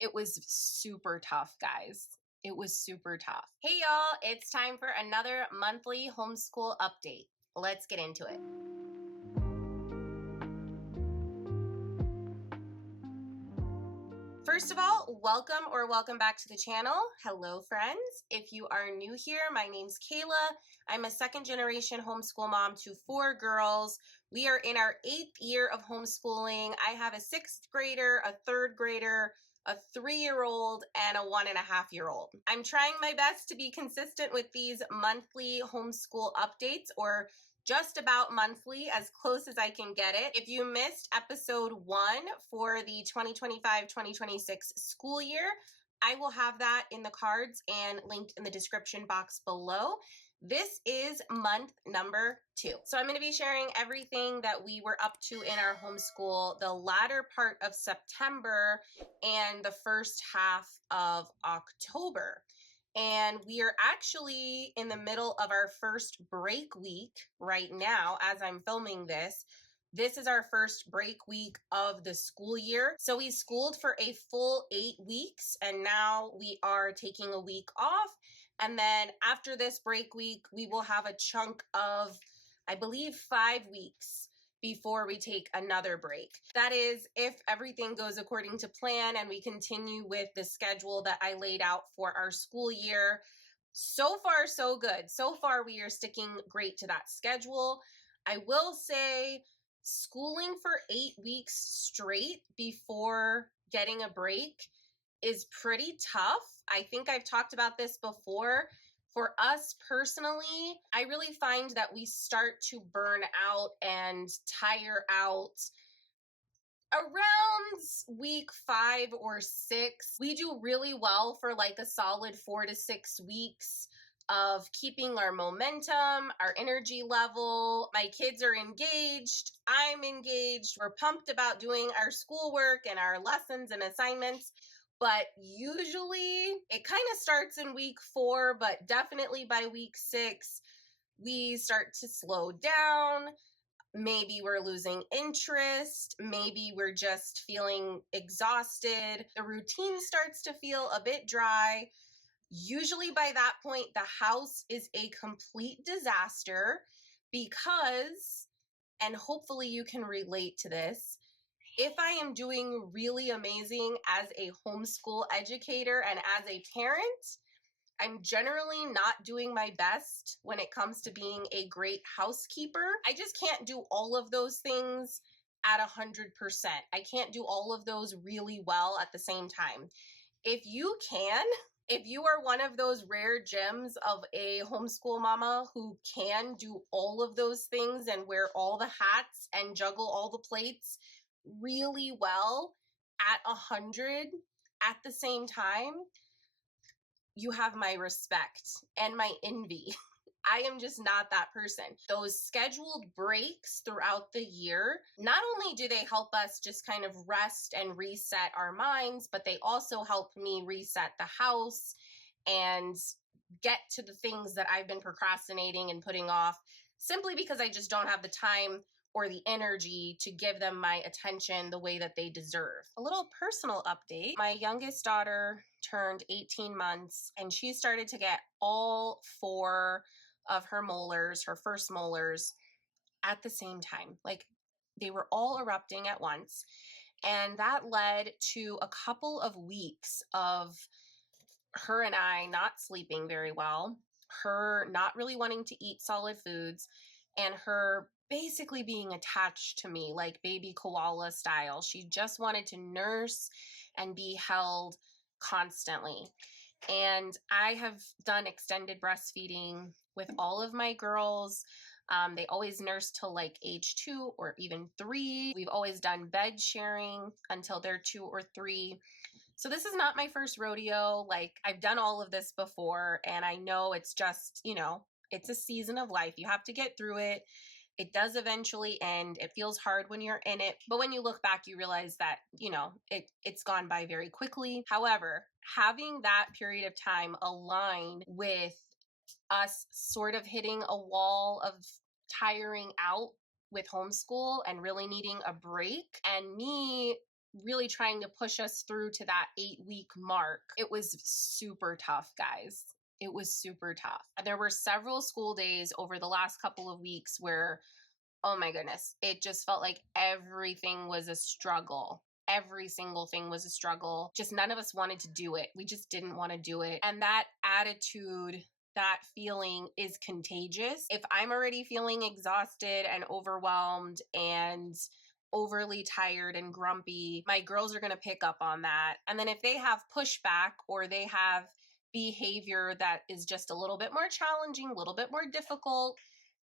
It was super tough, guys. It was super tough. Hey y'all, it's time for another monthly homeschool update. Let's get into it. First of all, welcome back to the channel. Hello friends. If you are new here, my name's Kaela. I'm a second generation homeschool mom to 4 girls. We are in our 8th year of homeschooling. I have a 6th grader, a 3rd grader, a 3-year-old, and a 1.5-year-old. I'm trying my best to be consistent with these monthly homeschool updates, or just about monthly, as close as I can get it. If you missed episode 1 for the 2025-2026 school year, I will have that in the cards and linked in the description box below. This is month number 2. So I'm going to be sharing everything that we were up to in our homeschool the latter part of September and the first half of October. And we are actually in the middle of our first break week right now as I'm filming this. This is our first break week of the school year. So we schooled for a full 8 weeks, and now we are taking a week off. And then after this break week, we will have a chunk of, I believe, 5 weeks before we take another break. That is, if everything goes according to plan and we continue with the schedule that I laid out for our school year. So far, so good. So far, we are sticking great to that schedule. I will say, schooling for 8 weeks straight before getting a break is pretty tough. I think I've talked about this before. For us personally, I really find that we start to burn out and tire out around week 5 or 6. We do really well for like a solid 4 to 6 weeks of keeping our momentum, our energy level. My kids are engaged. I'm engaged. We're pumped about doing our schoolwork and our lessons and assignments. But usually it kind of starts in week 4, but definitely by week 6, we start to slow down. Maybe we're losing interest. Maybe we're just feeling exhausted. The routine starts to feel a bit dry. Usually by that point, the house is a complete disaster because, and hopefully you can relate to this, if I am doing really amazing as a homeschool educator and as a parent, I'm generally not doing my best when it comes to being a great housekeeper. I just can't do all of those things at 100%. I can't do all of those really well at the same time. If you can, if you are one of those rare gems of a homeschool mama who can do all of those things and wear all the hats and juggle all the plates really well at 100 at the same time, you have my respect and my envy. I am just not that person. Those scheduled breaks throughout the year, not only do they help us just kind of rest and reset our minds, but they also help me reset the house and get to the things that I've been procrastinating and putting off simply because I just don't have the time or the energy to give them my attention the way that they deserve. A little personal update. My youngest daughter turned 18 months and she started to get all 4 of her molars, her first molars, at the same time. Like, they were all erupting at once. And that led to a couple of weeks of her and I not sleeping very well, her not really wanting to eat solid foods, and her basically being attached to me like baby koala style. She just wanted to nurse and be held constantly. And I have done extended breastfeeding with all of my girls. They always nurse till like age 2 or even 3. We've always done bed sharing until they're 2 or 3. So this is not my first rodeo. Like, I've done all of this before, and I know it's just, it's a season of life. You have to get through it. It does eventually end. It feels hard when you're in it. But when you look back, you realize that, it's gone by very quickly. However, having that period of time align with us sort of hitting a wall of tiring out with homeschool and really needing a break, and me really trying to push us through to that 8-week mark. It was super tough, guys. It was super tough. There were several school days over the last couple of weeks where, oh my goodness, it just felt like everything was a struggle. Every single thing was a struggle. Just none of us wanted to do it. We just didn't want to do it. And that attitude, that feeling is contagious. If I'm already feeling exhausted and overwhelmed and overly tired and grumpy, my girls are going to pick up on that. And then if they have pushback or they have behavior that is just a little bit more challenging, a little bit more difficult,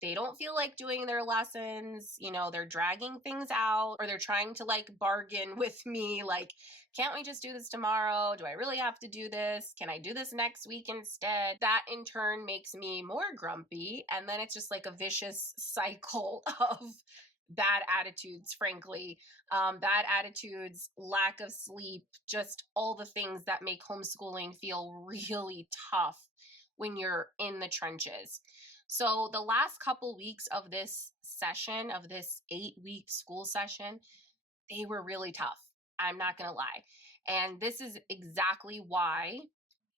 they don't feel like doing their lessons, you know, they're dragging things out, or they're trying to like bargain with me, like, can't we just do this tomorrow? Do I really have to do this? Can I do this next week instead? That in turn makes me more grumpy. And then it's just like a vicious cycle of bad attitudes, frankly. Bad attitudes, lack of sleep, just all the things that make homeschooling feel really tough when you're in the trenches. So the last couple weeks of this session, of this 8-week school session, they were really tough. I'm not going to lie. And this is exactly why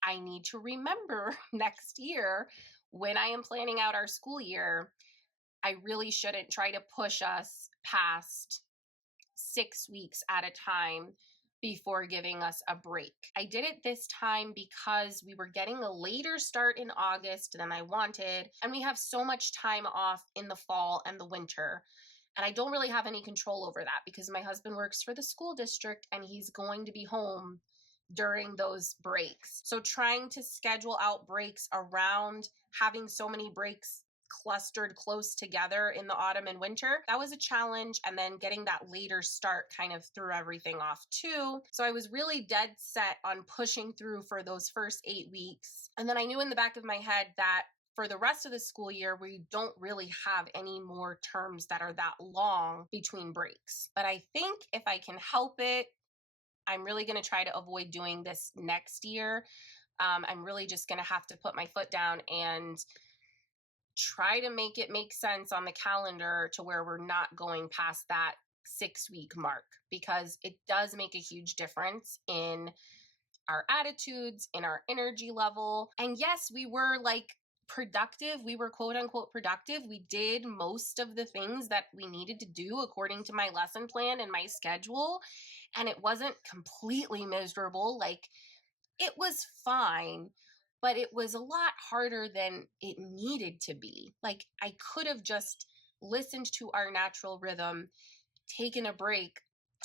I need to remember next year when I am planning out our school year, I really shouldn't try to push us past 6 weeks at a time before giving us a break. I did it this time because we were getting a later start in August than I wanted, and we have so much time off in the fall and the winter. And I don't really have any control over that because my husband works for the school district and he's going to be home during those breaks. So trying to schedule out breaks around having so many breaks clustered close together in the autumn and winter, that was a challenge. And then getting that later start kind of threw everything off too. So I was really dead set on pushing through for those first 8 weeks. And then I knew in the back of my head that for the rest of the school year, we don't really have any more terms that are that long between breaks. But I think if I can help it, I'm really going to try to avoid doing this next year. I'm really just going to have to put my foot down and try to make it make sense on the calendar to where we're not going past that 6-week mark, because it does make a huge difference in our attitudes, in our energy level. And yes, we were like productive. We were quote unquote productive. We did most of the things that we needed to do according to my lesson plan and my schedule. And it wasn't completely miserable. Like, it was fine, but it was a lot harder than it needed to be. Like, I could have just listened to our natural rhythm, taken a break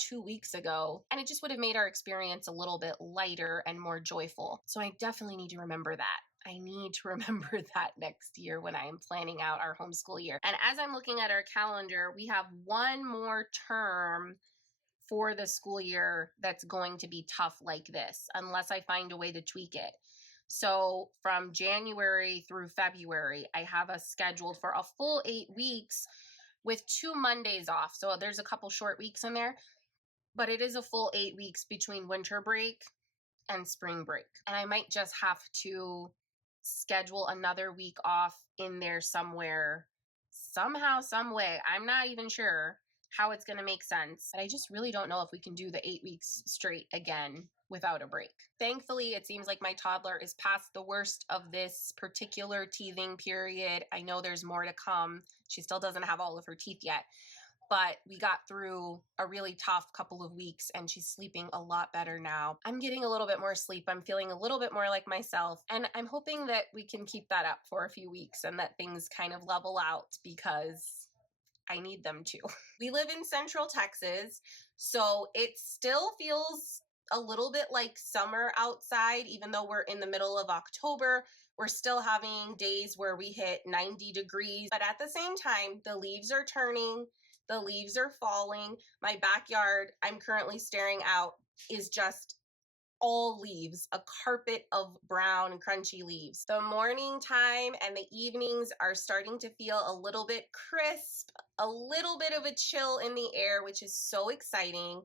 2 weeks ago, and it just would have made our experience a little bit lighter and more joyful. So I definitely need to remember that. I need to remember that next year when I am planning out our homeschool year. And as I'm looking at our calendar, we have one more term for the school year that's going to be tough like this, unless I find a way to tweak it. So from January through February, I have us scheduled for a full 8 weeks with 2 Mondays off. So there's a couple short weeks in there, but it is a full 8 weeks between winter break and spring break. And I might just have to schedule another week off in there somewhere, somehow, some way. I'm not even sure how it's going to make sense. But I just really don't know if we can do the 8 weeks straight again without a break. Thankfully, it seems like my toddler is past the worst of this particular teething period. I know there's more to come. She still doesn't have all of her teeth yet, but we got through a really tough couple of weeks and she's sleeping a lot better now. I'm getting a little bit more sleep. I'm feeling a little bit more like myself, and I'm hoping that we can keep that up for a few weeks and that things kind of level out, because I need them to. We live in Central Texas, so it still feels a little bit like summer outside, even though we're in the middle of October. We're still having days where we hit 90 degrees, but at the same time, the leaves are turning, the leaves are falling. My backyard, I'm currently staring out, is just all leaves, a carpet of brown crunchy leaves. The morning time and the evenings are starting to feel a little bit crisp, a little bit of a chill in the air, which is so exciting.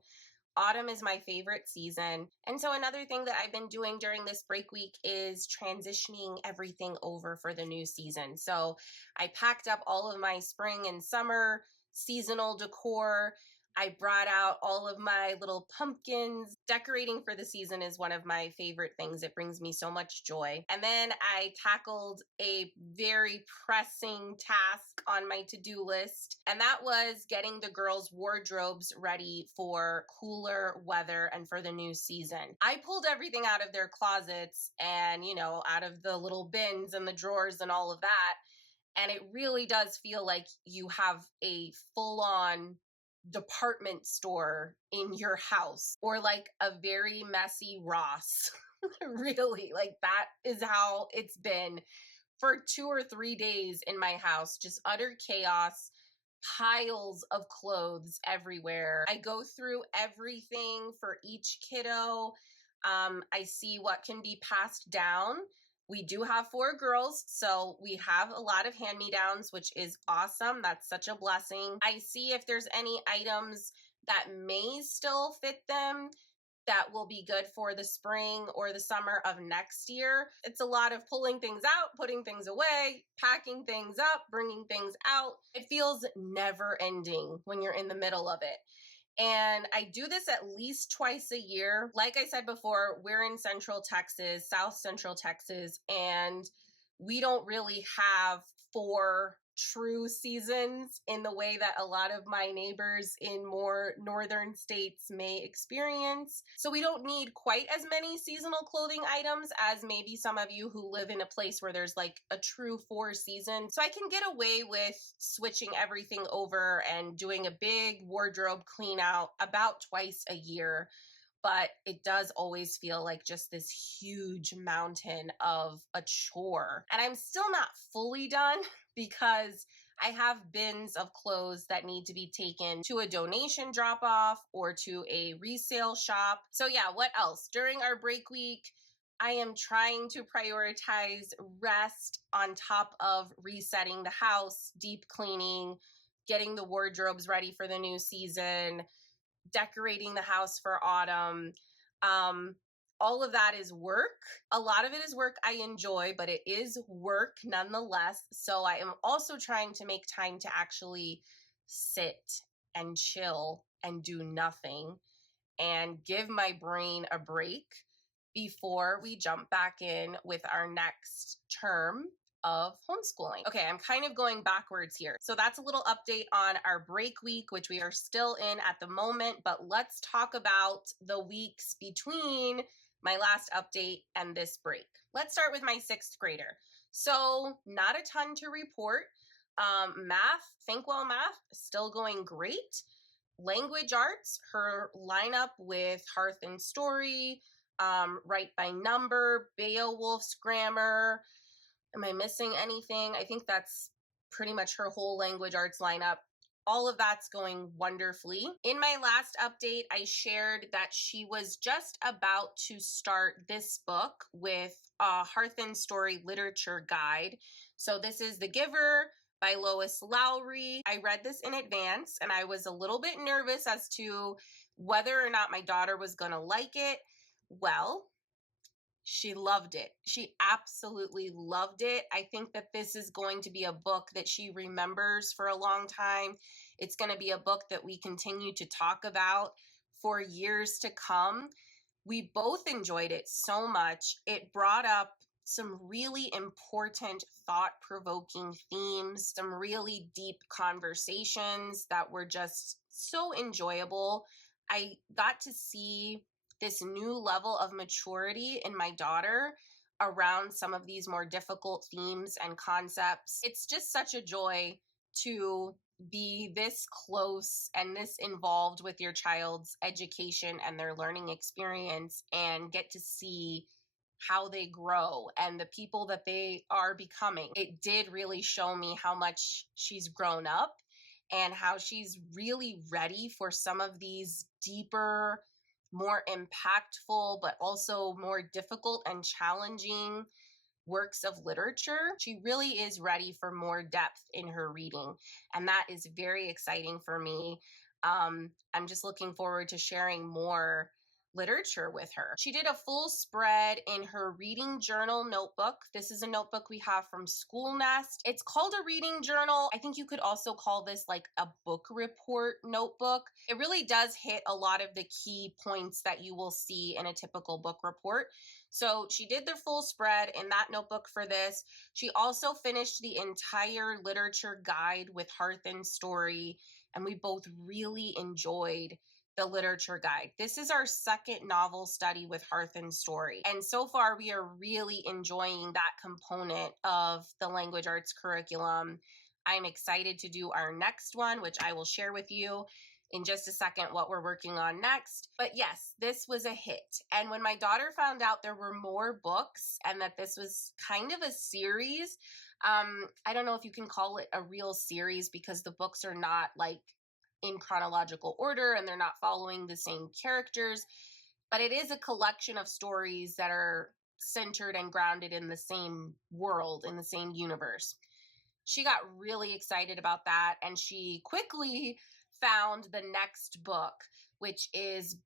Autumn is my favorite season. And so another thing that I've been doing during this break week is transitioning everything over for the new season. So I packed up all of my spring and summer seasonal decor. I brought out all of my little pumpkins. Decorating for the season is one of my favorite things. It brings me so much joy. And then I tackled a very pressing task on my to-do list, and that was getting the girls' wardrobes ready for cooler weather and for the new season. I pulled everything out of their closets and, out of the little bins and the drawers and all of that. And it really does feel like you have a full-on department store in your house, or like a very messy Ross. Really, like that is how it's been for 2 or 3 days in my house. Just utter chaos, piles of clothes everywhere. I go through everything for each kiddo. I see what can be passed down. We do have 4 girls, so we have a lot of hand-me-downs, which is awesome. That's such a blessing. I see if there's any items that may still fit them that will be good for the spring or the summer of next year. It's a lot of pulling things out, putting things away, packing things up, bringing things out. It feels never ending when you're in the middle of it. And I do this at least twice a year. Like I said before, we're in Central Texas, South Central Texas, and we don't really have 4 true seasons in the way that a lot of my neighbors in more northern states may experience. So we don't need quite as many seasonal clothing items as maybe some of you who live in a place where there's like a true 4 seasons. So I can get away with switching everything over and doing a big wardrobe clean out about twice a year. But it does always feel like just this huge mountain of a chore. And I'm still not fully done because I have bins of clothes that need to be taken to a donation drop off or to a resale shop. So yeah, what else? During our break week, I am trying to prioritize rest on top of resetting the house, deep cleaning, getting the wardrobes ready for the new season, decorating the house for autumn. All of that is work. A lot of it is work I enjoy, but it is work nonetheless. So I am also trying to make time to actually sit and chill and do nothing and give my brain a break before we jump back in with our next term of homeschooling. Okay, I'm kind of going backwards here. So that's a little update on our break week, which we are still in at the moment, but let's talk about the weeks between my last update and this break. Let's start with my 6th grader. So not a ton to report. Math, Thinkwell math, still going great. Language arts, her lineup with Hearth and Story, Write by Number, Beowulf's Grammar. Am I missing anything? I think that's pretty much her whole language arts lineup. All of that's going wonderfully. In my last update, I shared that she was just about to start this book with a Hearth and Story literature guide. So this is The Giver by Lois Lowry. I read this in advance and I was a little bit nervous as to whether or not my daughter was going to like it. Well, she loved it. She absolutely loved it. I think that this is going to be a book that she remembers for a long time. It's going to be a book that we continue to talk about for years to come. We both enjoyed it so much. It brought up some really important, thought-provoking themes, some really deep conversations that were just so enjoyable. I got to see this new level of maturity in my daughter around some of these more difficult themes and concepts. It's just such a joy to be this close and this involved with your child's education and their learning experience and get to see how they grow and the people that they are becoming. It did really show me how much she's grown up and how she's really ready for some of these deeper, more impactful, but also more difficult and challenging works of literature. She really is ready for more depth in her reading, and that is very exciting for me. I'm just looking forward to sharing more literature with her. She did a full spread in her reading journal notebook. This is a notebook we have from School Nest. It's called a reading journal. I think you could also call this like a book report notebook. It really does hit a lot of the key points that you will see in a typical book report. So she did the full spread in that notebook for this. She also finished the entire literature guide with Hearth and Story, and we both really enjoyed the literature guide. This is our second novel study with Hearth and Story. And so far, we are really enjoying that component of the language arts curriculum. I'm excited to do our next one, which I will share with you in just a second what we're working on next. But yes, this was a hit. And when my daughter found out there were more books and that this was kind of a series, I don't know if you can call it a real series because the books are not like in chronological order and they're not following the same characters, but it is a collection of stories that are centered and grounded in the same world, in the same universe. She got really excited about that, and she quickly found the next book, which is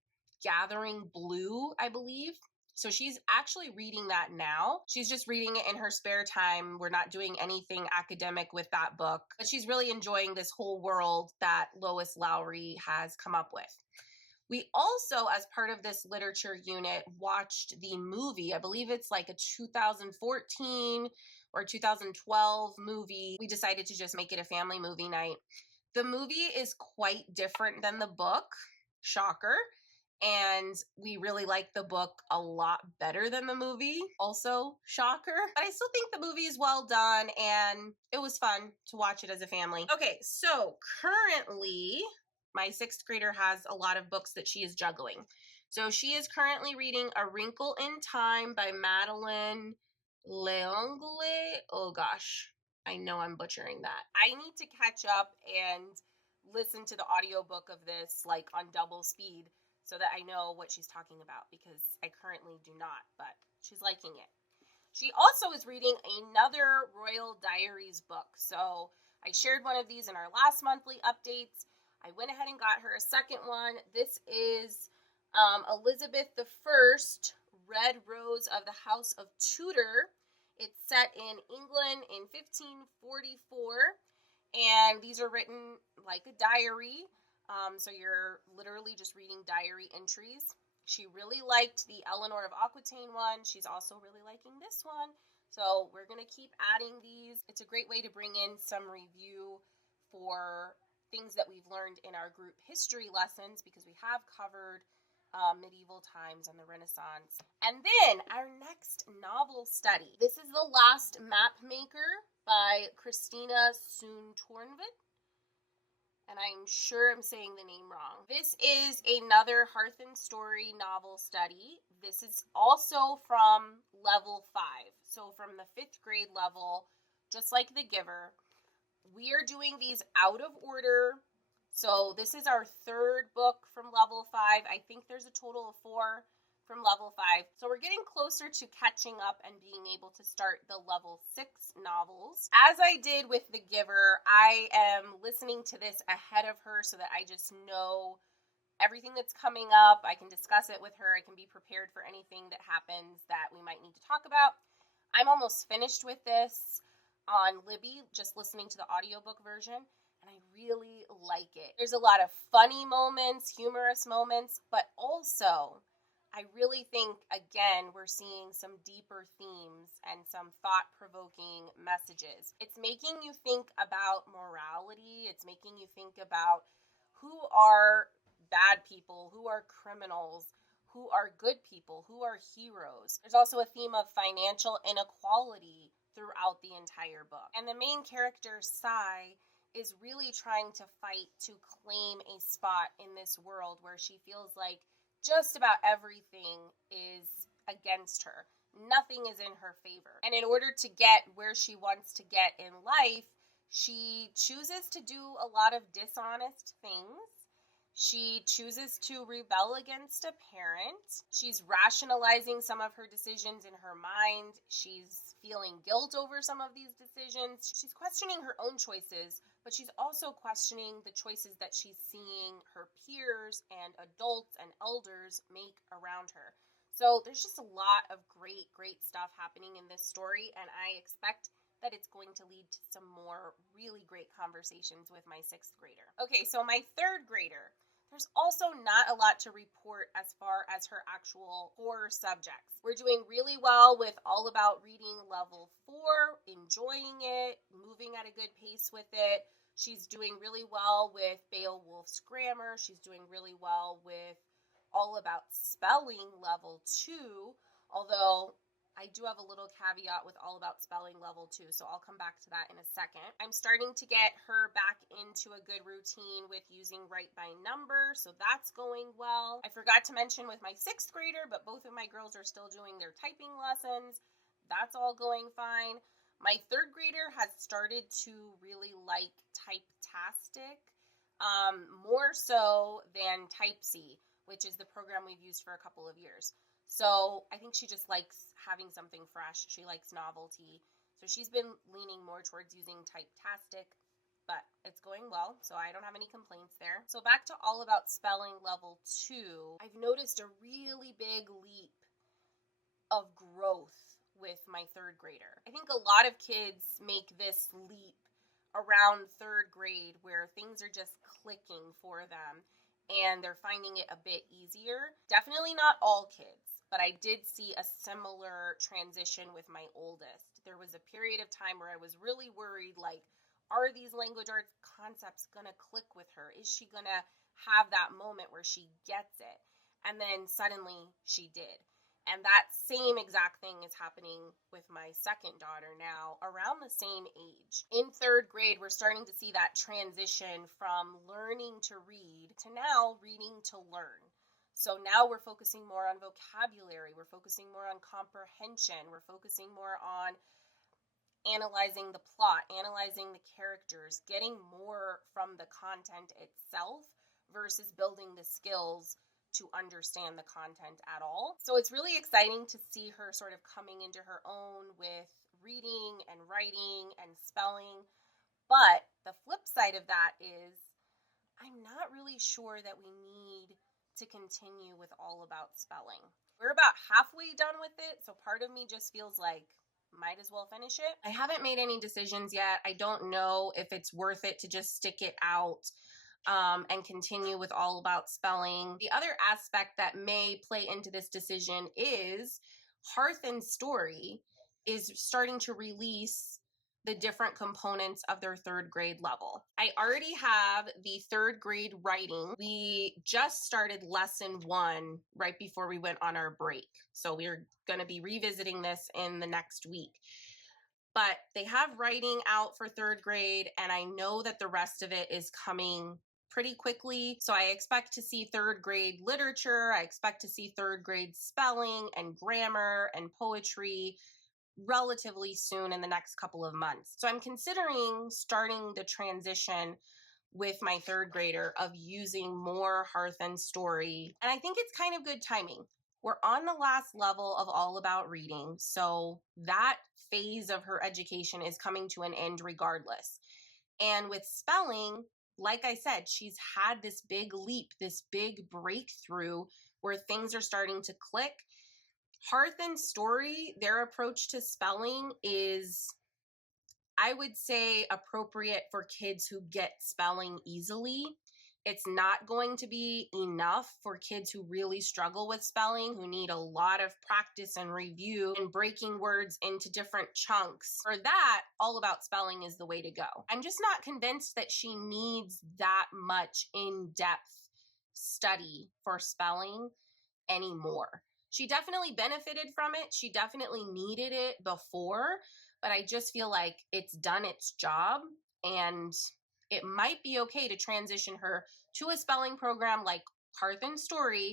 Gathering Blue, I believe. So she's actually reading that now. She's just reading it in her spare time. We're not doing anything academic with that book, but she's really enjoying this whole world that Lois Lowry has come up with. We also, as part of this literature unit, watched the movie. I believe it's like a 2014 or 2012 movie. We decided to just make it a family movie night. The movie is quite different than the book. Shocker. And we really like the book a lot better than the movie. Also, shocker. But I still think the movie is well done and it was fun to watch it as a family. Okay, so currently, my sixth grader has a lot of books that she is juggling. So she is currently reading A Wrinkle in Time by Madeline Leongle. Oh gosh, I know I'm butchering that. I need to catch up and listen to the audiobook of this like on double speed so that I know what she's talking about because I currently do not, but she's liking it. She also is reading another Royal Diaries book. So I shared one of these in our last monthly updates. I went ahead and got her a second one. This is Elizabeth I, Red Rose of the House of Tudor. It's set in England in 1544, and these are written like a diary. So you're literally just reading diary entries. She really liked the Eleanor of Aquitaine one. She's also really liking this one. So we're going to keep adding these. It's a great way to bring in some review for things that we've learned in our group history lessons because we have covered medieval times and the Renaissance. And then our next novel study. This is The Last Map Maker by Christina Soon-Tornved. And I'm sure I'm saying the name wrong. This is another Hearth and Story novel study. This is also from level 5. So from the 5th grade level, just like The Giver. We are doing these out of order. So this is our third book from level 5. I think there's a total of 4 from level 5. So we're getting closer to catching up and being able to start the level 6 novels. As I did with The Giver, I am listening to this ahead of her so that I just know everything that's coming up. I can discuss it with her. I can be prepared for anything that happens that we might need to talk about. I'm almost finished with this on Libby, just listening to the audiobook version, and I really like it. There's a lot of funny moments, humorous moments, but also I really think, again, we're seeing some deeper themes and some thought-provoking messages. It's making you think about morality. It's making you think about who are bad people, who are criminals, who are good people, who are heroes. There's also a theme of financial inequality throughout the entire book. And the main character, Sai, is really trying to fight to claim a spot in this world where she feels like just about everything is against her. Nothing is in her favor. And in order to get where she wants to get in life, she chooses to do a lot of dishonest things. She chooses to rebel against a parent. She's rationalizing some of her decisions in her mind. She's feeling guilt over some of these decisions. She's questioning her own choices, but she's also questioning the choices that she's seeing her peers and adults and elders make around her. So there's just a lot of great stuff happening in this story, and I expect that it's going to lead to some more really great conversations with my sixth grader. Okay, so my third grader. There's also not a lot to report as far as her actual core subjects. We're doing really well with All About Reading level 4, enjoying it, moving at a good pace with it. She's doing really well with Beowulf's grammar. She's doing really well with All About Spelling level 2, although I do have a little caveat with All About Spelling level 2, so I'll come back to that in a second. I'm starting to get her back into a good routine with using write by number, so that's going well. I forgot to mention with my sixth grader, but both of my girls are still doing their typing lessons. That's all going fine. My third grader has started to really like Typetastic, more so than Typesy, which is the program we've used for a couple of years. So I think she just likes having something fresh. She likes novelty. So she's been leaning more towards using Typetastic, but it's going well, so I don't have any complaints there. So back to All About Spelling level 2, I've noticed a really big leap of growth with my third grader. I think a lot of kids make this leap around third grade where things are just clicking for them and they're finding it a bit easier. Definitely not all kids, but I did see a similar transition with my oldest. There was a period of time where I was really worried, like, are these language arts concepts gonna click with her? Is she gonna have that moment where she gets it? And then suddenly she did. And that same exact thing is happening with my second daughter now, around the same age. In third grade, we're starting to see that transition from learning to read to now reading to learn. So now we're focusing more on vocabulary, we're focusing more on comprehension, we're focusing more on analyzing the plot, analyzing the characters, getting more from the content itself versus building the skills to understand the content at all. So it's really exciting to see her sort of coming into her own with reading and writing and spelling. But the flip side of that is I'm not really sure that we need to continue with All About Spelling. We're about halfway done with it, so part of me just feels like might as well finish it. I haven't made any decisions yet. I don't know if it's worth it to just stick it out and continue with All About Spelling. The other aspect that may play into this decision is Hearth and Story is starting to release the different components of their third grade level. I already have the third grade writing. We just started lesson 1 right before we went on our break. So we're going to be revisiting this in the next week. But they have writing out for third grade, and I know that the rest of it is coming pretty quickly. So I expect to see third grade literature. I expect to see third grade spelling and grammar and poetry relatively soon in the next couple of months. So I'm considering starting the transition with my third grader of using more Hearth and Story. And I think it's kind of good timing. We're on the last level of All About Reading, so that phase of her education is coming to an end regardless. And with spelling, like I said, she's had this big leap, this big breakthrough where things are starting to click. Hearth and Story, their approach to spelling is, I would say, appropriate for kids who get spelling easily. It's not going to be enough for kids who really struggle with spelling, who need a lot of practice and review and breaking words into different chunks. For that, All About Spelling is the way to go. I'm just not convinced that she needs that much in-depth study for spelling anymore. She definitely benefited from it. She definitely needed it before, but I just feel like it's done its job, and it might be okay to transition her to a spelling program like Hearth and Story,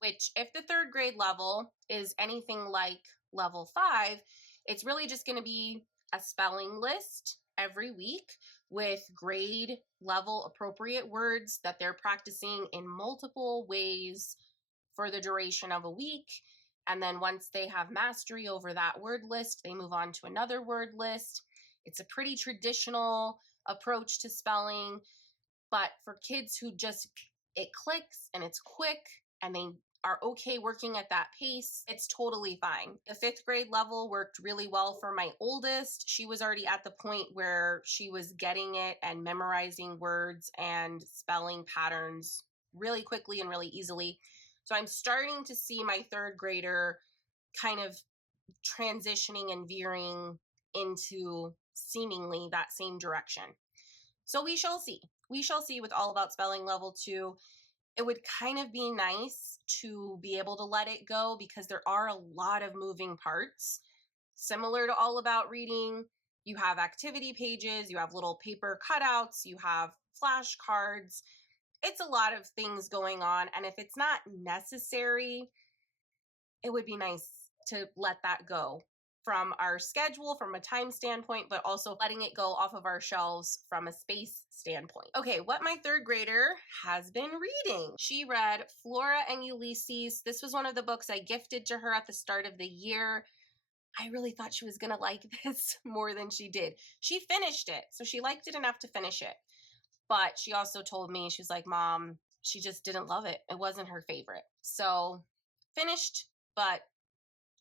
which, if the third grade level is anything like level 5, it's really just going to be a spelling list every week with grade level appropriate words that they're practicing in multiple ways for the duration of a week. And then once they have mastery over that word list, they move on to another word list. It's a pretty traditional approach to spelling. But for kids who just, it clicks and it's quick and they are okay working at that pace, it's totally fine. The 5th grade level worked really well for my oldest. She was already at the point where she was getting it and memorizing words and spelling patterns really quickly and really easily. So I'm starting to see my 3rd grader kind of transitioning and veering into seemingly that same direction. So we shall see. We shall see with All About Spelling Level 2. It would kind of be nice to be able to let it go because there are a lot of moving parts. Similar to All About Reading, you have activity pages, you have little paper cutouts, you have flashcards. It's a lot of things going on, and if it's not necessary, it would be nice to let that go from our schedule, from a time standpoint, but also letting it go off of our shelves from a space standpoint. Okay, what my 3rd grader has been reading. She read Flora and Ulysses. This was one of the books I gifted to her at the start of the year. I really thought she was gonna like this more than she did. She finished it, so she liked it enough to finish it. But she also told me, she was like, Mom, she just didn't love it. It wasn't her favorite. So finished, but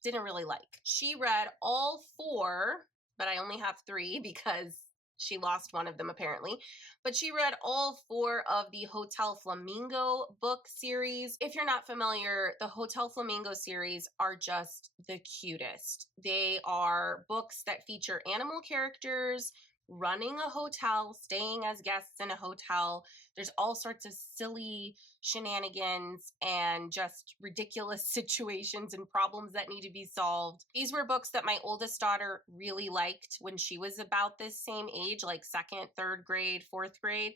didn't really like. She read all 4, but I only have 3 because she lost one of them apparently. But she read all 4 of the Hotel Flamingo book series. If you're not familiar, the Hotel Flamingo series are just the cutest. They are books that feature animal characters running a hotel, staying as guests in a hotel. There's all sorts of silly shenanigans and just ridiculous situations and problems that need to be solved. These were books that my oldest daughter really liked when she was about this same age, like 2nd, 3rd grade, 4th grade.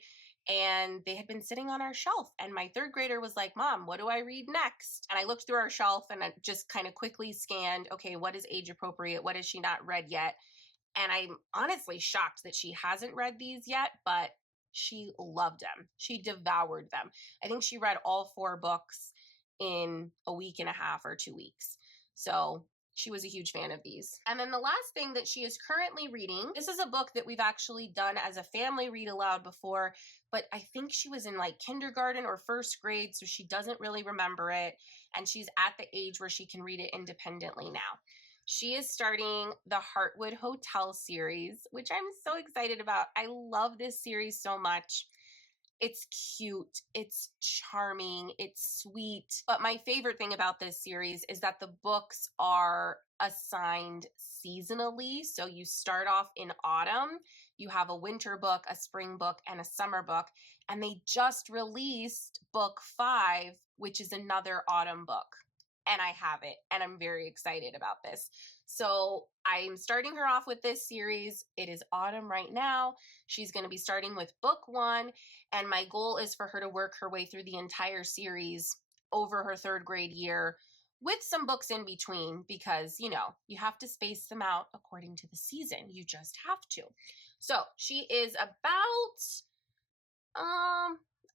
And they had been sitting on our shelf. And my 3rd grader was like, Mom, what do I read next? And I looked through our shelf and I just kind of quickly scanned, okay, what is age appropriate? What has she not read yet? And I'm honestly shocked that she hasn't read these yet, but she loved them. She devoured them. I think she read all 4 books in a week and a half or 2 weeks. So she was a huge fan of these. And then the last thing that she is currently reading, this is a book that we've actually done as a family read aloud before, but I think she was in like kindergarten or 1st grade, so she doesn't really remember it. And she's at the age where she can read it independently now. She is starting the Heartwood Hotel series, which I'm so excited about. I love this series so much. It's cute, it's charming, it's sweet. But my favorite thing about this series is that the books are assigned seasonally. So you start off in autumn, you have a winter book, a spring book, and a summer book. And they just released book 5, which is another autumn book. And I have it, and I'm very excited about this. So I'm starting her off with this series. It is autumn right now. She's going to be starting with book 1, and my goal is for her to work her way through the entire series over her 3rd grade year with some books in between because, you know, you have to space them out according to the season. You just have to. So she is about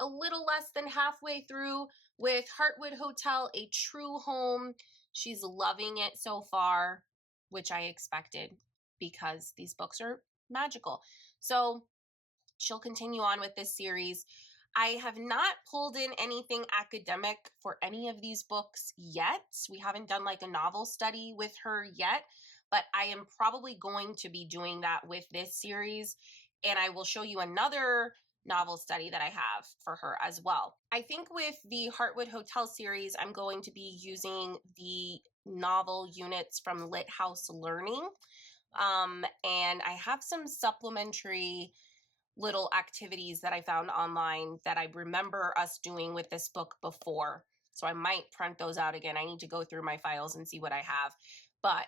a little less than halfway through with Heartwood Hotel, A True Home. She's loving it so far, which I expected because these books are magical. So she'll continue on with this series. I have not pulled in anything academic for any of these books yet. We haven't done like a novel study with her yet, but I am probably going to be doing that with this series. And I will show you another novel study that I have for her as well. I think with the Heartwood Hotel series, I'm going to be using the novel units from Lit House Learning. And I have some supplementary little activities that I found online that I remember us doing with this book before. So I might print those out again. I need to go through my files and see what I have. But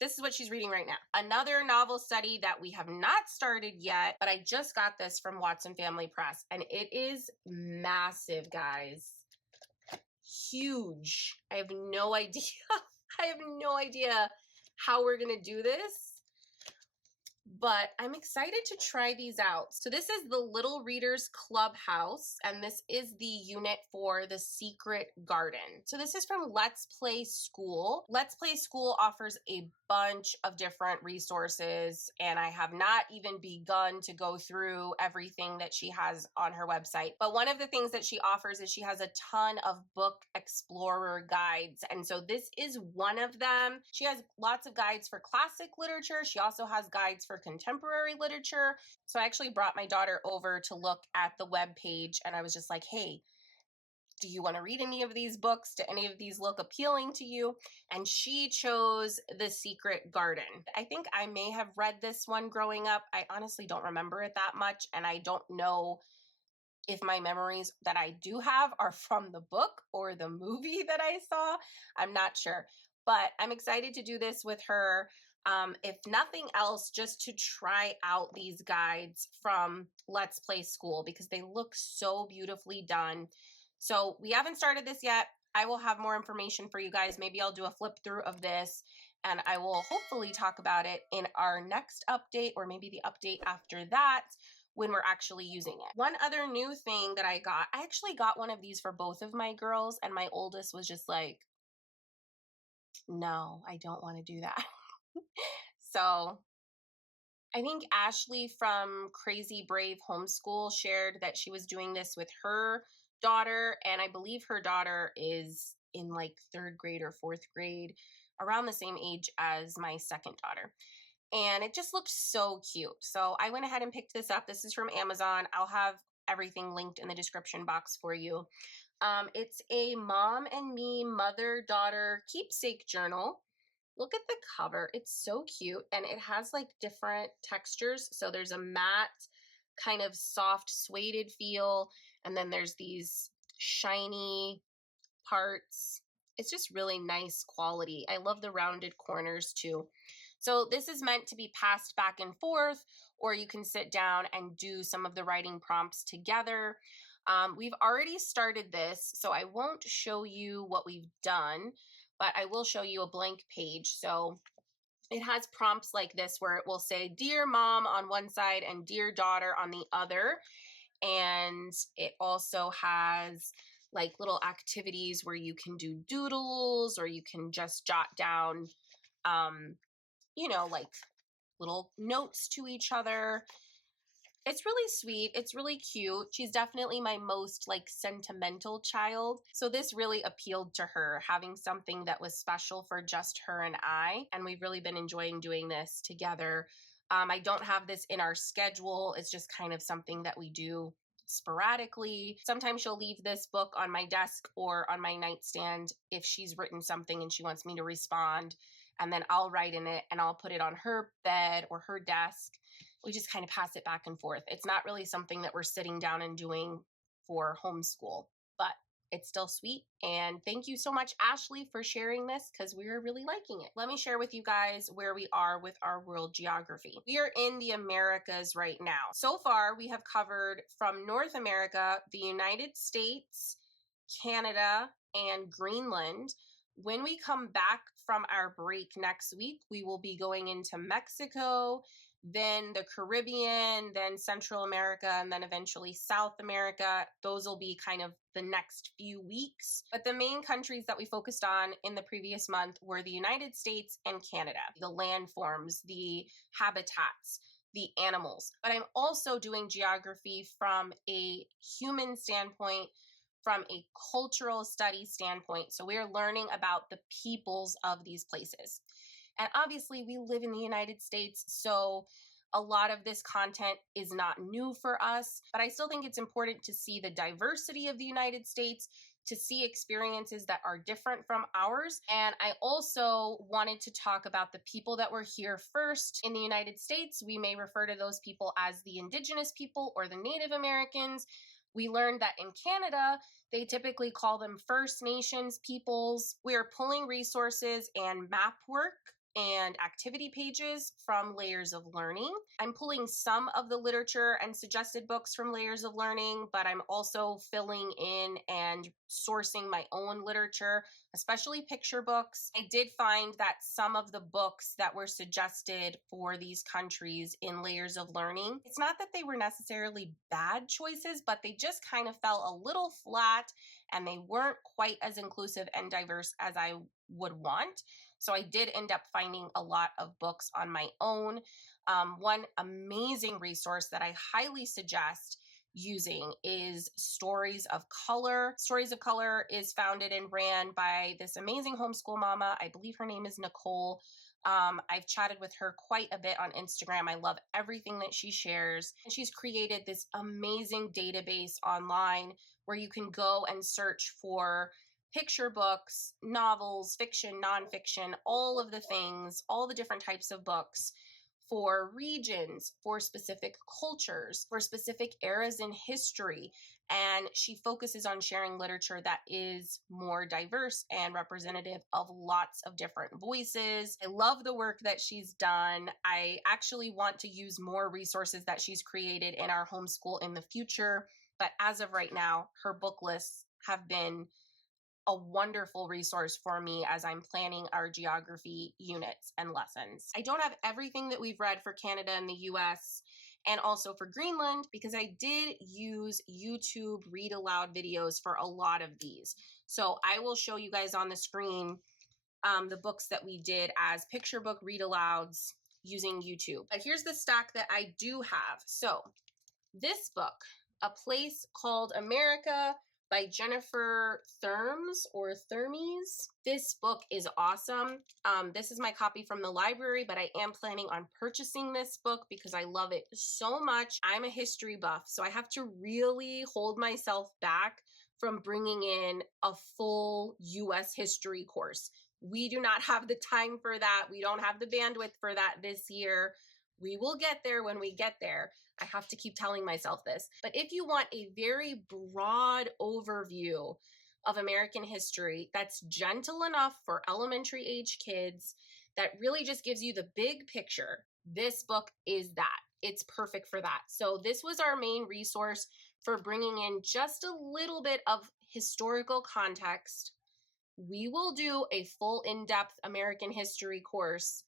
this is what she's reading right now. Another novel study that we have not started yet, but I just got this from Watson Family Press, and it is massive, guys. Huge. I have no idea. I have no idea how we're going to do this, but I'm excited to try these out. So this is the Little Readers Clubhouse, and this is the unit for the Secret Garden. So this is from Let's Play School. Let's Play School offers a bunch of different resources, and I have not even begun to go through everything that she has on her website. But one of the things that she offers is she has a ton of book explorer guides, and so this is one of them. She has lots of guides for classic literature. She also has guides for contemporary literature. So I actually brought my daughter over to look at the web page, and I was just like, hey, do you want to read any of these books? Do any of these look appealing to you? And she chose The Secret Garden. I think I may have read this one growing up. I honestly don't remember it that much, and I don't know if my memories that I do have are from the book or the movie that I saw. I'm not sure, but I'm excited to do this with her. If nothing else, just to try out these guides from Let's Play School because they look so beautifully done. So we haven't started this yet. I will have more information for you guys. Maybe I'll do a flip through of this, and I will hopefully talk about it in our next update, or maybe the update after that, when we're actually using it. One other new thing that I actually got one of these for both of my girls, and my oldest was just like, no, I don't want to do that. So I think Ashley from Crazy Brave Homeschool shared that she was doing this with her daughter, and I believe her daughter is in like 3rd grade or 4th grade, around the same age as my second daughter. And it just looked so cute. So I went ahead and picked this up. This is from Amazon. I'll have everything linked in the description box for you. It's a mom and me mother-daughter keepsake journal. Look at the cover. It's so cute, and it has like different textures. So there's a matte, kind of soft suede feel, and then there's these shiny parts. It's just really nice quality. I love the rounded corners too. So this is meant to be passed back and forth, or you can sit down and do some of the writing prompts together. We've already started this, so I won't show you what we've done, but I will show you a blank page. So it has prompts like this where it will say, Dear Mom on one side and Dear Daughter on the other. And it also has like little activities where you can do doodles, or you can just jot down, like little notes to each other. It's really sweet. It's really cute. She's definitely my most like sentimental child. So this really appealed to her, having something that was special for just her and I. And we've really been enjoying doing this together. I don't have this in our schedule. It's just kind of something that we do sporadically. Sometimes she'll leave this book on my desk or on my nightstand if she's written something and she wants me to respond. And then I'll write in it and I'll put it on her bed or her desk. We just kind of pass it back and forth. It's not really something that we're sitting down and doing for homeschool, but it's still sweet. And thank you so much, Ashley, for sharing this because we're really liking it. Let me share with you guys where we are with our world geography. We are in the Americas right now. So far, we have covered from North America, the United States, Canada, and Greenland. When we come back from our break next week, we will be going into Mexico, then the Caribbean, then Central America, and then eventually South America. Those will be kind of the next few weeks. But the main countries that we focused on in the previous month were the United States and Canada, the landforms, the habitats, the animals. But I'm also doing geography from a human standpoint, from a cultural study standpoint. So we're learning about the peoples of these places. And obviously we live in the United States, so a lot of this content is not new for us, but I still think it's important to see the diversity of the United States, to see experiences that are different from ours. And I also wanted to talk about the people that were here first. In the United States, we may refer to those people as the indigenous people or the Native Americans. We learned that in Canada, they typically call them First Nations peoples. We are pulling resources and map work and activity pages from Layers of Learning. I'm pulling some of the literature and suggested books from Layers of Learning, but I'm also filling in and sourcing my own literature, especially picture books. I did find that some of the books that were suggested for these countries in Layers of Learning, it's not that they were necessarily bad choices, but they just kind of fell a little flat and they weren't quite as inclusive and diverse as I would want. So I did end up finding a lot of books on my own. One amazing resource that I highly suggest using is Stories of Color. Stories of Color is founded and ran by this amazing homeschool mama. I believe her name is Nicole. I've chatted with her quite a bit on Instagram. I love everything that she shares. And she's created this amazing database online where you can go and search for picture books, novels, fiction, nonfiction, all of the things, all the different types of books for regions, for specific cultures, for specific eras in history. And she focuses on sharing literature that is more diverse and representative of lots of different voices. I love the work that she's done. I actually want to use more resources that she's created in our homeschool in the future. But as of right now, her book lists have been a wonderful resource for me as I'm planning our geography units and lessons. I don't have everything that we've read for Canada and the US and also for Greenland because I did use YouTube read aloud videos for a lot of these. So I will show you guys on the screen the books that we did as picture book read alouds using YouTube. But here's the stack that I do have. So this book, A Place Called America, by Jennifer Thermes or Thermes. This book is awesome. This is my copy from the library, but I am planning on purchasing this book because I love it so much. I'm a history buff, so I have to really hold myself back from bringing in a full US history course. We do not have the time for that. We don't have the bandwidth for that this year. We will get there when we get there. I have to keep telling myself this. But if you want a very broad overview of American history that's gentle enough for elementary age kids, that really just gives you the big picture, this book is that. It's perfect for that. So this was our main resource for bringing in just a little bit of historical context. We will do a full in-depth American history course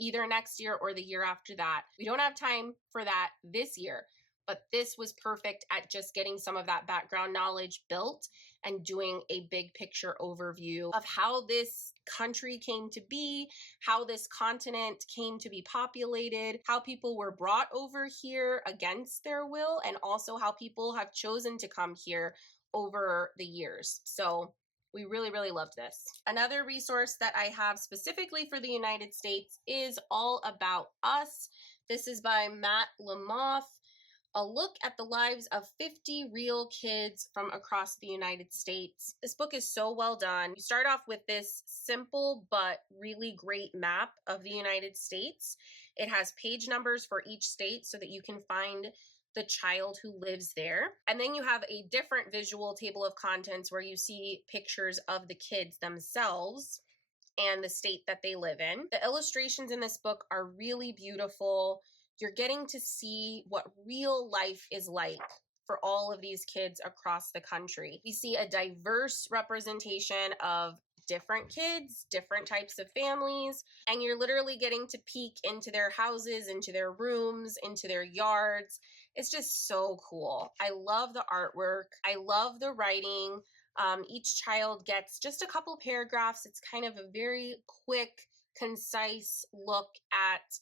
either next year or the year after that. We don't have time for that this year, but this was perfect at just getting some of that background knowledge built and doing a big picture overview of how this country came to be, how this continent came to be populated, how people were brought over here against their will, and also how people have chosen to come here over the years. So we really, really loved this. Another resource that I have specifically for the United States is All About Us. This is by Matt Lamoth. A look at the lives of 50 real kids from across the United States. This book is so well done. You start off with this simple but really great map of the United States. It has page numbers for each state so that you can find the child who lives there. And then you have a different visual table of contents where you see pictures of the kids themselves and the state that they live in. The illustrations in this book are really beautiful. You're getting to see what real life is like for all of these kids across the country. We see a diverse representation of different kids, different types of families, and you're literally getting to peek into their houses, into their rooms, into their yards. It's just so cool. I love the artwork. I love the writing. Each child gets just a couple paragraphs. It's kind of a very quick, concise look at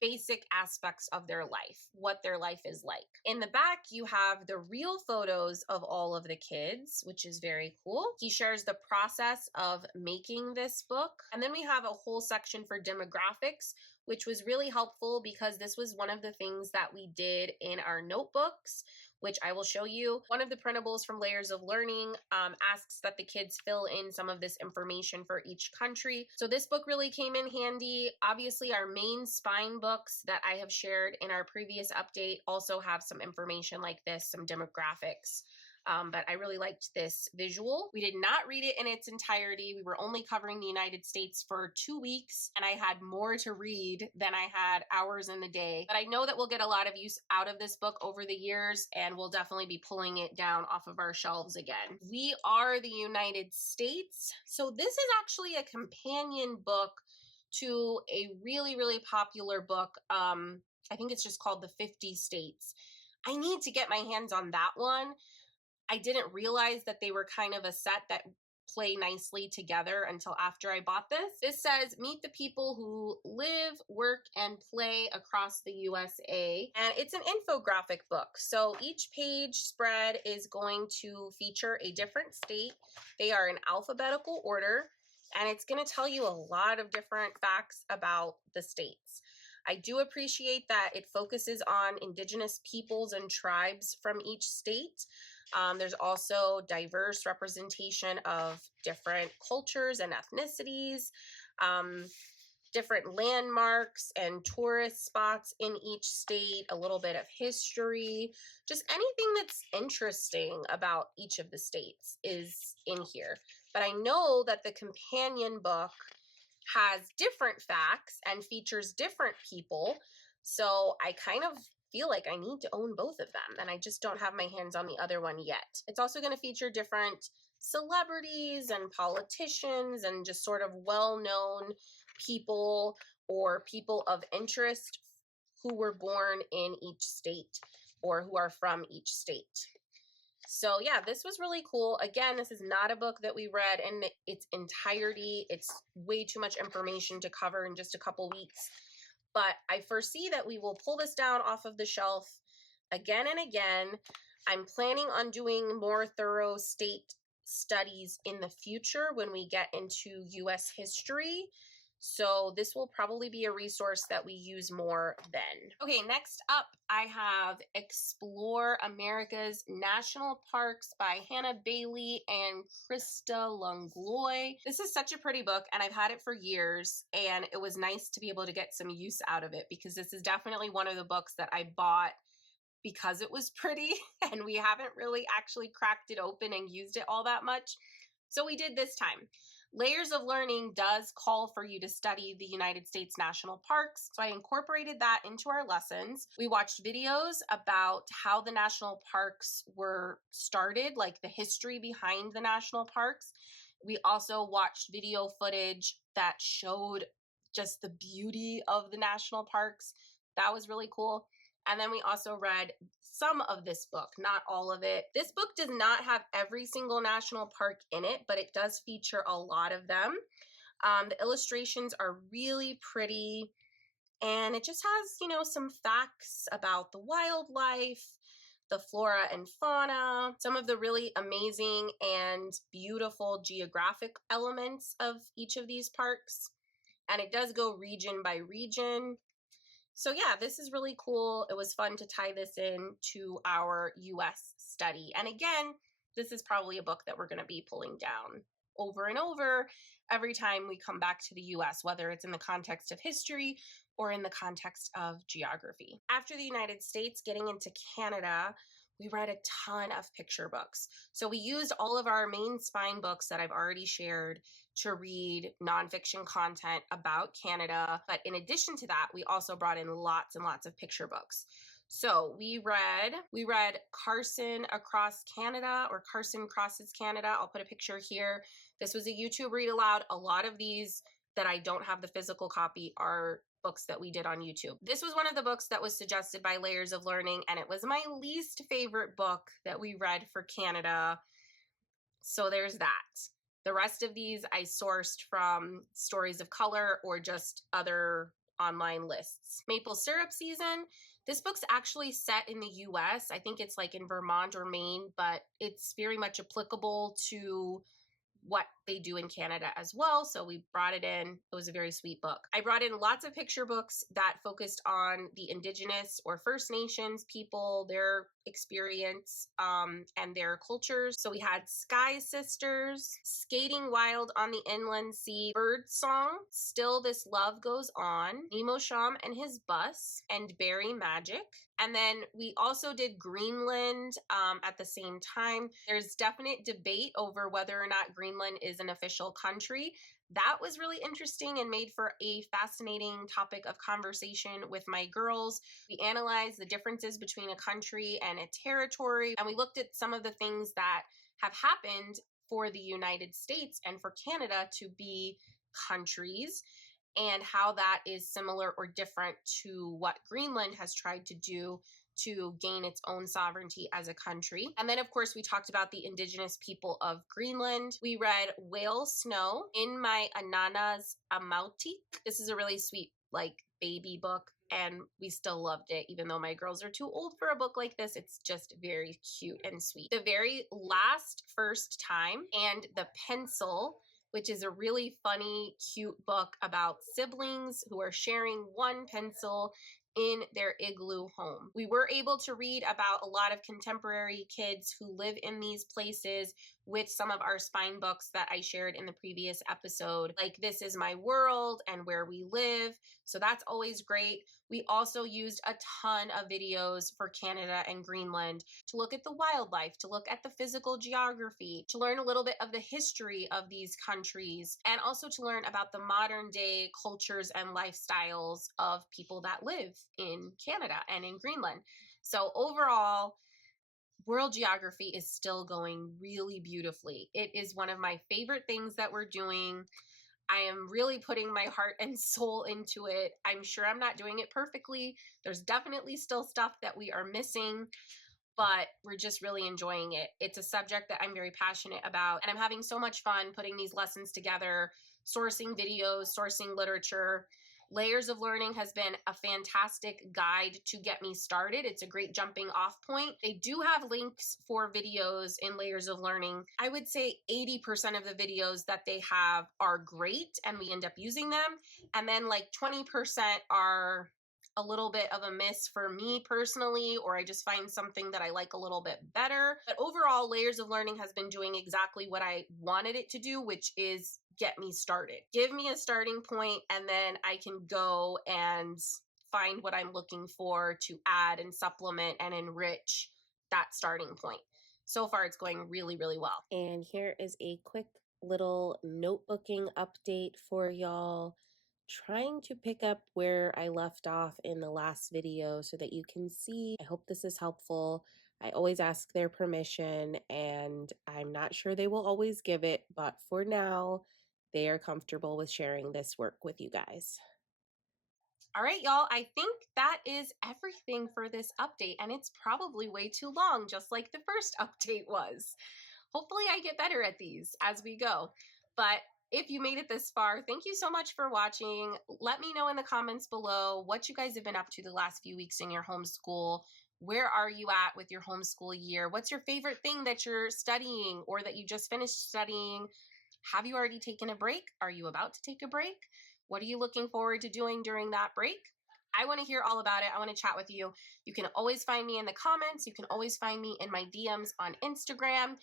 basic aspects of their life, what their life is like. In the back, you have the real photos of all of the kids, which is very cool. He shares the process of making this book. And then we have a whole section for demographics, which was really helpful because this was one of the things that we did in our notebooks, which I will show you. One of the printables from Layers of Learning asks that the kids fill in some of this information for each country. So this book really came in handy. Obviously, our main spine books that I have shared in our previous update also have some information like this, some demographics. But I really liked this visual. We did not read it in its entirety. We were only covering the United States for 2 weeks, and I had more to read than I had hours in the day. But I know that we'll get a lot of use out of this book over the years, and we'll definitely be pulling it down off of our shelves again. We Are the United States. So this is actually a companion book to a really, really popular book. I think it's just called The 50 States. I need to get my hands on that one. I didn't realize that they were kind of a set that play nicely together until after I bought this. This says, meet the people who live, work, and play across the USA. And it's an infographic book. So each page spread is going to feature a different state. They are in alphabetical order, and it's going to tell you a lot of different facts about the states. I do appreciate that it focuses on indigenous peoples and tribes from each state. There's also diverse representation of different cultures and ethnicities, different landmarks and tourist spots in each state, a little bit of history, just anything that's interesting about each of the states is in here. But I know that the companion book has different facts and features different people, so I kind of feel like I need to own both of them, and I just don't have my hands on the other one yet. It's also going to feature different celebrities and politicians and just sort of well-known people or people of interest who were born in each state or who are from each state. So yeah, this was really cool. Again, this is not a book that we read in its entirety. It's way too much information to cover in just a couple weeks. But I foresee that we will pull this down off of the shelf again and again. I'm planning on doing more thorough state studies in the future when we get into US history. So this will probably be a resource that we use more then. Okay, next up, I have Explore America's National Parks by Hannah Bailey and Krista Longloy. This is such a pretty book, and I've had it for years, and it was nice to be able to get some use out of it because this is definitely one of the books that I bought because it was pretty, and we haven't really actually cracked it open and used it all that much. So we did this time. Layers of Learning does call for you to study the United States National Parks, so I incorporated that into our lessons. We watched videos about how the national parks were started, like the history behind the national parks. We also watched video footage that showed just the beauty of the national parks. That was really cool. And then we also read some of this book, not all of it. This book does not have every single national park in it, but it does feature a lot of them. The illustrations are really pretty, and it just has, you know, some facts about the wildlife, the flora and fauna, some of the really amazing and beautiful geographic elements of each of these parks. And it does go region by region. So yeah, this is really cool. It was fun to tie this in to our US study. And again, this is probably a book that we're going to be pulling down over and over every time we come back to the US, whether it's in the context of history or in the context of geography. After the United States, getting into Canada, we read a ton of picture books. So we used all of our main spine books that I've already shared to read nonfiction content about Canada. But in addition to that, we also brought in lots and lots of picture books. So we read Carson Across Canada, or Carson Crosses Canada. I'll put a picture here. This was a YouTube read aloud. A lot of these that I don't have the physical copy are books that we did on YouTube. This was one of the books that was suggested by Layers of Learning, and it was my least favorite book that we read for Canada. So there's that. The rest of these I sourced from Stories of Color or just other online lists. Maple Syrup Season. This book's actually set in the US. I think it's like in Vermont or Maine, but it's very much applicable to what they do in Canada as well. So we brought it in. It was a very sweet book. I brought in lots of picture books that focused on the Indigenous or First Nations people, their experience and their cultures. So we had Sky Sisters, Skating Wild on the Inland Sea, Bird Song, Still This Love Goes On, Nemo Sham and His Bus, and Berry Magic. And then we also did Greenland at the same time. There's definite debate over whether or not Greenland is an official country. That was really interesting and made for a fascinating topic of conversation with my girls. We analyzed the differences between a country and a territory, and we looked at some of the things that have happened for the United States and for Canada to be countries, and how that is similar or different to what Greenland has tried to do to gain its own sovereignty as a country. And then, of course, we talked about the Indigenous people of Greenland. We read Whale Snow in My Anana's Amauti. This is a really sweet, like, baby book, and we still loved it, even though my girls are too old for a book like this. It's just very cute and sweet. The Very Last First Time and The Pencil, which is a really funny, cute book about siblings who are sharing one pencil in their igloo home. We were able to read about a lot of contemporary kids who live in these places with some of our spine books that I shared in the previous episode, like This Is My World and Where We Live. So that's always great. We also used a ton of videos for Canada and Greenland to look at the wildlife, to look at the physical geography, to learn a little bit of the history of these countries, and also to learn about the modern day cultures and lifestyles of people that live in Canada and in Greenland. So overall, world geography is still going really beautifully. It is one of my favorite things that we're doing. I am really putting my heart and soul into it. I'm sure I'm not doing it perfectly. There's definitely still stuff that we are missing, but we're just really enjoying it. It's a subject that I'm very passionate about, and I'm having so much fun putting these lessons together, sourcing videos, sourcing literature. Layers of Learning has been a fantastic guide to get me started. It's a great jumping off point. They do have links for videos in Layers of Learning. I would say 80% of the videos that they have are great and we end up using them. And then like 20% are a little bit of a miss for me personally, or I just find something that I like a little bit better. But overall, Layers of Learning has been doing exactly what I wanted it to do, which is get me started. Give me a starting point, and then I can go and find what I'm looking for to add and supplement and enrich that starting point. So far, it's going really, really well. And here is a quick little notebooking update for y'all, trying to pick up where I left off in the last video so that you can see. I hope this is helpful. I always ask their permission, and I'm not sure they will always give it, but for now, they are comfortable with sharing this work with you guys. All right, y'all, I think that is everything for this update, and it's probably way too long, just like the first update was. Hopefully I get better at these as we go. But if you made it this far, thank you so much for watching. Let me know in the comments below what you guys have been up to the last few weeks in your homeschool. Where are you at with your homeschool year? What's your favorite thing that you're studying or that you just finished studying? Have you already taken a break? Are you about to take a break? What are you looking forward to doing during that break? I want to hear all about it. I want to chat with you. You can always find me in the comments. You can always find me in my DMs on Instagram.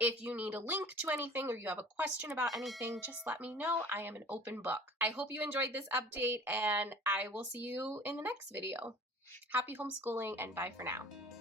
If you need a link to anything or you have a question about anything, just let me know. I am an open book. I hope you enjoyed this update, and I will see you in the next video. Happy homeschooling, and bye for now.